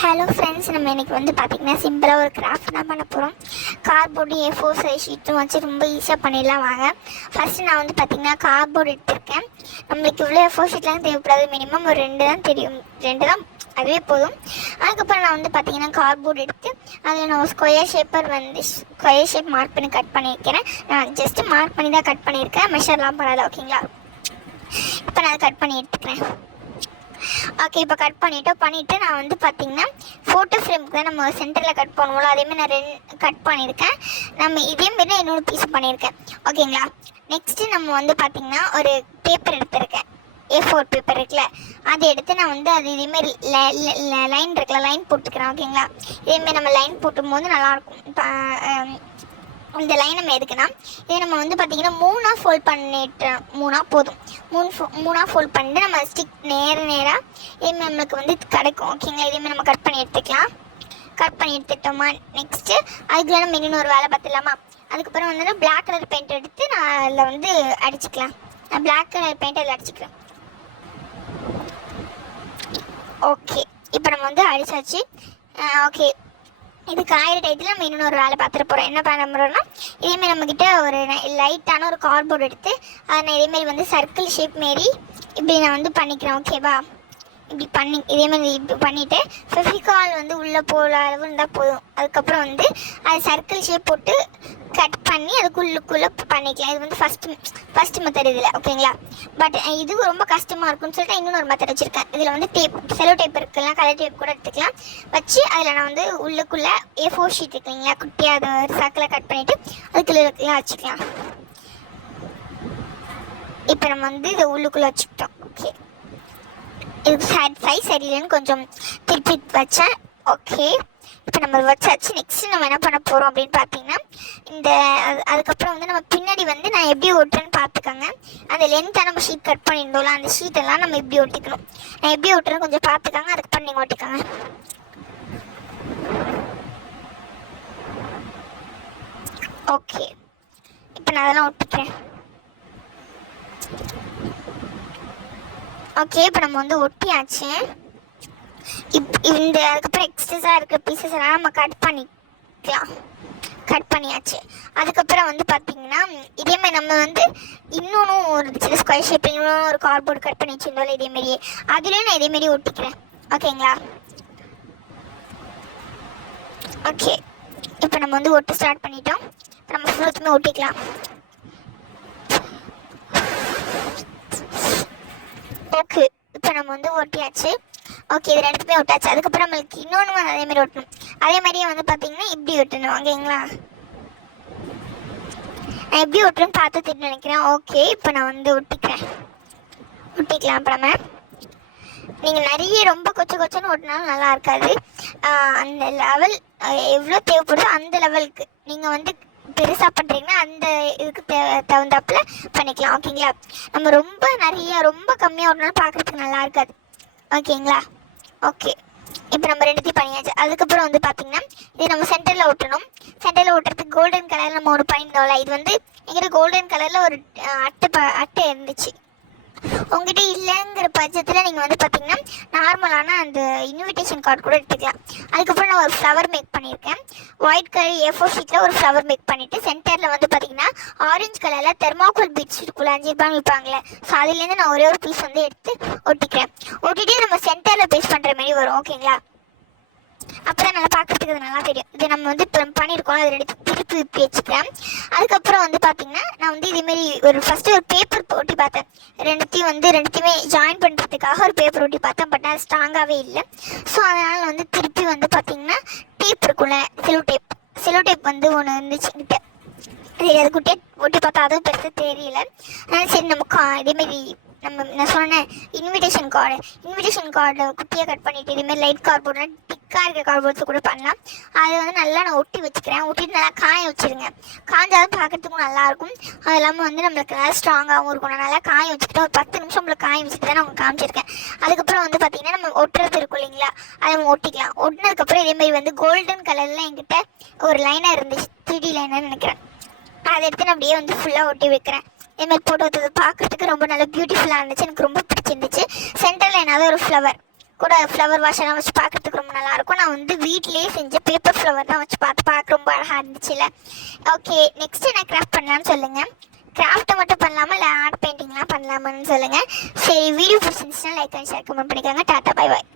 Hello friends நம்ம இன்றைக்கி வந்து பார்த்திங்கன்னா சிம்பிளாக ஒரு கிராஃப்ட் தான் பண்ண போகிறோம் கார்போர்டு ஏ ஃபோர் சைஸ் ஷீட்டும் வச்சு ரொம்ப ஈஸியாக பண்ணிடலாம் வாங்க. ஃபஸ்ட்டு நான் வந்து பார்த்திங்கன்னா கார்போர்டு எடுத்திருக்கேன். நம்மளுக்கு இவ்வளோ ஏ ஃபோர் ஷீட்லாம் தேவைப்படாது. மினிமம் ஒரு ரெண்டு தான் தெரியும். ரெண்டு தான் அதுவே போதும். அதுக்கப்புறம் நான் வந்து பார்த்திங்கன்னா கார்போர்டு எடுத்து அதில் நான் ஸ்கொயர் ஷேப்பர் வந்து ஸ்கொயர் ஷேப் மார்க் பண்ணி கட் பண்ணியிருக்கிறேன். நான் ஜஸ்ட்டு மார்க் பண்ணி தான் கட் பண்ணியிருக்கேன். மெஷர்லாம் பண்ணலை ஓகேங்களா இப்போ நான் அதை கட் பண்ணி எடுத்துக்கிறேன். ஓகே இப்போ கட் பண்ணிவிட்டோம் பண்ணிவிட்டு நான் வந்து பார்த்திங்கன்னா ஃபோட்டோ ஃப்ரேமுக்கு தான் நம்ம சென்டரில் கட் பண்ணுவோம்ல அதேமாதிரி நான் ரெண்டு கட் பண்ணியிருக்கேன் நம்ம இதேமாரி நான் இன்னொரு பீஸ் பண்ணியிருக்கேன் ஓகேங்களா நெக்ஸ்ட்டு நம்ம வந்து பார்த்திங்கன்னா ஒரு பேப்பர் எடுத்திருக்கேன். ஏ ஃபோர் பேப்பர் இருக்குல்ல அதை எடுத்து நான் வந்து அது இதேமாரி லைன் இருக்குல்ல லைன் போட்டுக்கிறேன். ஓகேங்களா இதேமாரி நம்ம லைன் போட்டும் போது நல்லாயிருக்கும். இப்போ இந்த லைன் நம்ம எதுக்குன்னா இதை நம்ம வந்து பார்த்திங்கன்னா மூணாக ஃபோல்ட் பண்ணிட்டு மூணாக போதும். மூணு ஃபோ மூணாக ஃபோல்ட் பண்ணிட்டு நம்ம ஸ்டிக் நேர நேராக இதுமாதிரி நம்மளுக்கு வந்து கிடைக்கும். ஓகேங்களா இதேமாதிரி நம்ம கட் பண்ணி எடுத்துக்கலாம். கட் பண்ணி எடுத்துட்டோமா? நெக்ஸ்ட்டு அதுக்குள்ள நம்ம இன்னொரு வேலை பார்த்துலாமா அதுக்கப்புறம் வந்து பிளாக் கலர் பெயிண்ட் எடுத்து நான் அதில் வந்து அடிச்சுக்கலாம். நான் பிளாக் கலர் பெயிண்ட் அதில் அடிச்சுக்கிறேன். ஓகே இப்போ நம்ம வந்து அடிச்சாச்சு. ஓகே இது காயிற டயத்தில் நம்ம இன்னொரு வேலை பார்த்துட்டு போகிறோம் என்ன பண்ண போகிறோம்னா இதேமாரி நம்மக்கிட்ட ஒரு லைட்டான ஒரு கார்போர்டு எடுத்து அதை நான் இதேமாரி வந்து சர்க்கிள் ஷேப் மாரி இப்படி நான் வந்து பண்ணிக்கிறேன் ஓகேவா இப்படி பண்ணி இதேமாதிரி இப்படி பண்ணிவிட்டு ஃபெஃபிகால் வந்து உள்ளே போகிற அளவு இருந்தால் போதும். அதுக்கப்புறம் வந்து அது சர்க்கிள் ஷேப் போட்டு பண்ணி அதுக்குள்ளுக்குள்ளே பண்ணிக்கலாம். இது வந்து ஃபஸ்ட்டு ஃபஸ்ட்டு மெத்தட் இதில் ஓகேங்களா பட் இது ரொம்ப கஷ்டமாக இருக்கும்னு சொல்லிட்டு இன்னொரு மெத்தட் வச்சுருக்கேன். இதில் வந்து டேப் செலோ டேப் இருக்கலாம் கலர் டேப் கூட எடுத்துக்கலாம். வச்சு அதில் நான் வந்து உள்ளுக்குள்ளே ஏ ஃபோர் ஷீட் இருக்கு இல்லைங்களா குட்டியாக அதை ஒரு சர்க்கிளை கட் பண்ணிவிட்டு அதுக்குள்ளே வச்சுக்கலாம். இப்போ நம்ம வந்து இதை உள்ளுக்குள்ளே வச்சுக்கிட்டோம் ஓகே இது சைஸ் சரியில்லைன்னு கொஞ்சம் திருப்பி வச்சேன் ஓகே இப்போ நம்ம வச்சாச்சு நெக்ஸ்ட் நம்ம என்ன பண்ண போகிறோம் அப்படின்னு பார்த்தீங்கன்னா இந்த அதுக்கப்புறம் வந்து நம்ம பின்னாடி வந்து நான் எப்படி ஒட்டுறேன்னு பார்த்துக்கோங்க அந்த லென்த்தாக நம்ம ஷீட் கட் பண்ணியிருந்தோம்ல அந்த ஷீட்டெல்லாம் நம்ம எப்படி ஒட்டிக்கணும் நான் எப்படி ஒட்டுறேன்னு கொஞ்சம் பார்த்துக்கோங்க அதுக்கப்புறம் நீங்கள் ஒட்டிக்கோங்க ஓகே இப்போ நான் அதெல்லாம் ஒட்டிக்கிறேன். ஓகே இப்போ நம்ம வந்து ஒட்டியாச்சு. இப் இந்த அதுக்கப்புறம் எக்ஸ்ட்ரஸாக இருக்கிற பீசஸ் எல்லாம் நம்ம கட் பண்ணிக்கலாம் கட் பண்ணியாச்சு. அதுக்கப்புறம் வந்து பார்த்தீங்கன்னா இதேமாதிரி நம்ம வந்து இன்னொன்று ஒரு சில ஸ்கொயர் ஷேப் இன்னொன்று ஒரு கார்ட்போர்டு கட் பண்ணி வச்சிருந்தோம்ல இதேமாரியே அதுலேயும் நான் இதேமாரி ஒட்டிக்கிறேன். ஓகேங்களா ஓகே இப்போ நம்ம வந்து ஒட்டு ஸ்டார்ட் பண்ணிட்டோம். நம்ம ஃபுல்லுக்குமே ஒட்டிக்கலாம். ஓகே இப்போ நம்ம வந்து ஒட்டியாச்சு. ஓகே இது ரெண்டுத்துமே ஒட்டாச்சு. அதுக்கப்புறம் நம்மளுக்கு இன்னொன்று அதே மாதிரி ஒட்டணும். அதே மாதிரியே வந்து பார்த்தீங்கன்னா இப்படி ஒட்டணும் ஓகேங்களா? நான் எப்படி ஒட்டுறேன்னு பார்த்து திட்டு நினைக்கிறேன். ஓகே இப்போ நான் வந்து ஒட்டிக்கிறேன். ஒட்டிக்கலாம் அப்புறமே. நீங்கள் நிறைய ரொம்ப கொச்ச கொச்சன்னு ஓட்டினாலும் நல்லா இருக்காது. அந்த லெவல் எவ்வளோ தேவைப்படுதோ அந்த லெவலுக்கு நீங்கள் வந்து பெருசாக பண்ணுறீங்கன்னா அந்த இதுக்கு தே தகுந்தாப்புல பண்ணிக்கலாம் ஓகேங்களா? நம்ம ரொம்ப நிறைய ரொம்ப கம்மியாக ஓட்டினாலும் பார்க்குறதுக்கு நல்லா இருக்காது. ஓகேங்களா? ஓகே இப்போ நம்ம ரெண்டுத்தையும் பண்ணியாச்சு அதுக்கப்புறம் வந்து பார்த்தீங்கன்னா இது நம்ம சென்டரில் ஒட்டணும். சென்டரில் ஒட்டுறதுக்கு கோல்டன் கலரில் நம்ம ஒரு பண்ணியிருந்தோம்ல இது வந்து எங்கிட்ட கோல்டன் கலரில் ஒரு அட்டை ப அட்டை இருந்துச்சு. உங்ககிட்ட இல்லைங்கிற பட்சத்தில் நீங்கள் வந்து பார்த்தீங்கன்னா நார்மலான அந்த இன்விடேஷன் கார்டு கூட எடுத்துக்கலாம். அதுக்கப்புறம் நான் ஒரு ஃப்ளவர் மேக் பண்ணியிருக்கேன். ஒயிட் கலர் ஏ ஃபோர் ஷீட்டில் ஒரு ஃப்ளவர் மேக் பண்ணிவிட்டு சென்டரில் வந்து பார்த்தீங்கன்னா ஆரஞ்சு கலரில் தெர்மாக்கோல் பீட்ஸ் இருக்குள்ள அஞ்சு ரூபாய் விற்பாங்களே ஸோ அதுலேருந்து நான் ஒரே ஒரு பீஸ் வந்து எடுத்து ஒட்டிக்கிறேன் ஒட்டிட்டு நம்ம சென்டரில் பேஸ்ட் பண்ணுற ஓகேங்களா? அப்பதான் நல்லா பார்க்கறதுக்கு அது நல்லா தெரியும். இது நம்ம வந்து இப்போ பண்ணியிருக்கோம் அது ரெண்டு திருப்பி விப்பி வச்சுக்கிறேன் அதுக்கப்புறம் வந்து பார்த்தீங்கன்னா நான் வந்து இதேமாரி ஒரு ஃபஸ்ட்டு ஒரு பேப்பர் ஒட்டி பார்த்தேன். ரெண்டுத்தையும் வந்து ரெண்டுத்தையுமே ஜாயின் பண்ணுறதுக்காக ஒரு பேப்பர் ஒட்டி பார்த்தேன். பட் அது ஸ்ட்ராங்காகவே இல்லை. ஸோ அதனால் வந்து திருப்பி வந்து பார்த்தீங்கன்னா டேப் இருக்கும்ல செலோ டேப் செலோ டேப் வந்து ஒன்று இருந்துச்சு கிட்ட அது ஒட்டி பார்த்தா அதுவும் பெருசாக தெரியல. அதனால் சரி நமக்கு இதேமாரி நம்ம நான் சொன்னேன் இன்விடேஷன் கார்டு இன்விடேஷன் கார்டு குட்டியாக கட் பண்ணிவிட்டு இதுமாரி லைட் கார்ட்போர்டு திக்காக இருக்க போட்டு கூட பண்ணலாம். அது வந்து நல்லா நான் ஒட்டி வச்சுக்கிறேன். ஒட்டிட்டு நல்லா காய வச்சுருங்க. காஞ்சாலும் பார்க்கறதுக்கும் நல்லாயிருக்கும் அது இல்லாமல் வந்து நம்மளுக்கு நல்லா ஸ்ட்ராங்காகவும் இருக்கும். நான் நல்லா காய வச்சுக்கிட்டு ஒரு பத்து நிமிஷம் உங்களுக்கு காய வச்சுட்டு தான் நான் உங்களுக்கு காமிச்சிருக்கேன். அதுக்கப்புறம் வந்து பார்த்திங்கன்னா நம்ம ஒட்டுறது இருக்கும் இல்லைங்களா? அதை நம்ம ஒட்டிக்கலாம். ஒட்டினதுக்கப்புறம் இதேமாரி வந்து கோல்டன் கலரில் என்கிட்ட ஒரு லைனாக இருந்துச்சு. த்ரீ டி லைனாக நினைக்கிறேன். அதை எடுத்து நான் அப்படியே வந்து ஃபுல்லாக ஒட்டி வைக்கிறேன். இதுமாதிரி போட்டு வந்தது பார்க்கறதுக்கு ரொம்ப நல்ல பியூட்டிஃபுல்லாக இருந்துச்சு. எனக்கு ரொம்ப பிடிச்சிருந்துச்சு. சென்டரில் என்னது ஒரு ஃப்ளவர் கூட ஃப்ளவர் வாஷெல்லாம் வச்சு பார்க்குறதுக்கு ரொம்ப நல்லாயிருக்கும் நான் வந்து வீட்டிலேயே செஞ்ச பேப்பர் ஃப்ளவர் தான் வச்சு பார்த்து பார்க்க ரொம்ப அழகாக இருந்துச்சுல ஓகே நெக்ஸ்ட் என்ன கிராஃப்ட் பண்ணலான்னு சொல்லுங்கள் கிராஃப்ட்டை மட்டும் பண்ணலாமா? இல்லை ஆர்ட் பெயிண்டிங்லாம் பண்ணலாமான்னு சொல்லுங்கள் சரி வீடியோ பிடிச்சிருந்துச்சுன்னா லைக் அண்ட் ஷேர் கமெண்ட் பண்ணிக்கோங்க. Tata bye bye